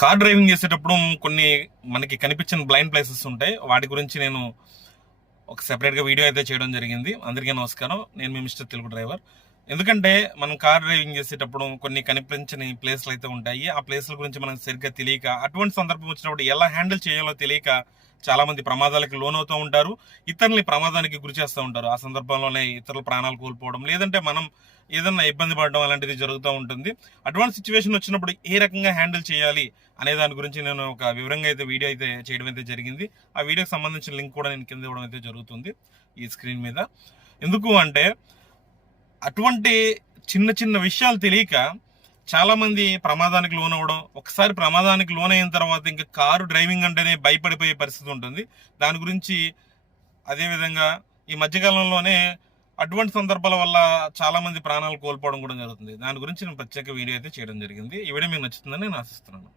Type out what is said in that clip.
Car driving చేసేటప్పుడు కొన్ని మనకి కనిపించిన బ్లైండ్ ప్లేసెస్ ఉంటాయి. వాటి గురించి నేను ఒక సెపరేట్గా వీడియో అయితే చేయడం జరిగింది. అందరికీ నమస్కారం, నేను మీ మిస్టర్ తెలుగు డ్రైవర్. ఎందుకంటే మనం కార్ డ్రైవింగ్ చేసేటప్పుడు కొన్ని కనిపించని ప్లేస్లు అయితే ఉంటాయి. ఆ ప్లేస్ల గురించి మనకు సరిగ్గా తెలియక, అటువంటి సందర్భం వచ్చినప్పుడు ఎలా హ్యాండిల్ చేయాలో తెలియక చాలా మంది ప్రమాదాలకు లోనవుతూ ఉంటారు. ఇతరులని ప్రమాదానికి గురి చేస్తూ ఉంటారు. ఆ సందర్భంలోనే ఇతరుల ప్రాణాలు కోల్పోవడం, లేదంటే మనం ఏదన్నా ఇబ్బంది పడడం అలాంటిది జరుగుతూ ఉంటుంది. అటువంటి సిచ్యువేషన్ వచ్చినప్పుడు ఏ రకంగా హ్యాండిల్ చేయాలి అనే దాని గురించి నేను ఒక వివరంగా అయితే వీడియో అయితే చేయడం అయితే జరిగింది. ఆ వీడియోకి సంబంధించిన లింక్ కూడా నేను కింద ఇవ్వడం అయితే జరుగుతుంది ఈ స్క్రీన్ మీద. ఎందుకు అంటే అటువంటి చిన్న చిన్న విషయాలు తెలియక చాలా మంది ప్రమాదానికి లోనవ్వడం, ఒకసారి ప్రమాదానికి లోనైన తర్వాత ఇంకా కారు డ్రైవింగ్ అంటేనే భయపడిపోయే పరిస్థితి ఉంటుంది. దాని గురించి అదేవిధంగా ఈ మధ్యకాలంలోనే అటువంటి సందర్భాల వల్ల చాలా మంది ప్రాణాలు కోల్పోవడం కూడా జరుగుతుంది. దాని గురించి నేను ప్రత్యేక వీడియో అయితే చేయడం జరిగింది. ఈ వీడియో మీకు నచ్చుతుందని నేను ఆశిస్తున్నాను.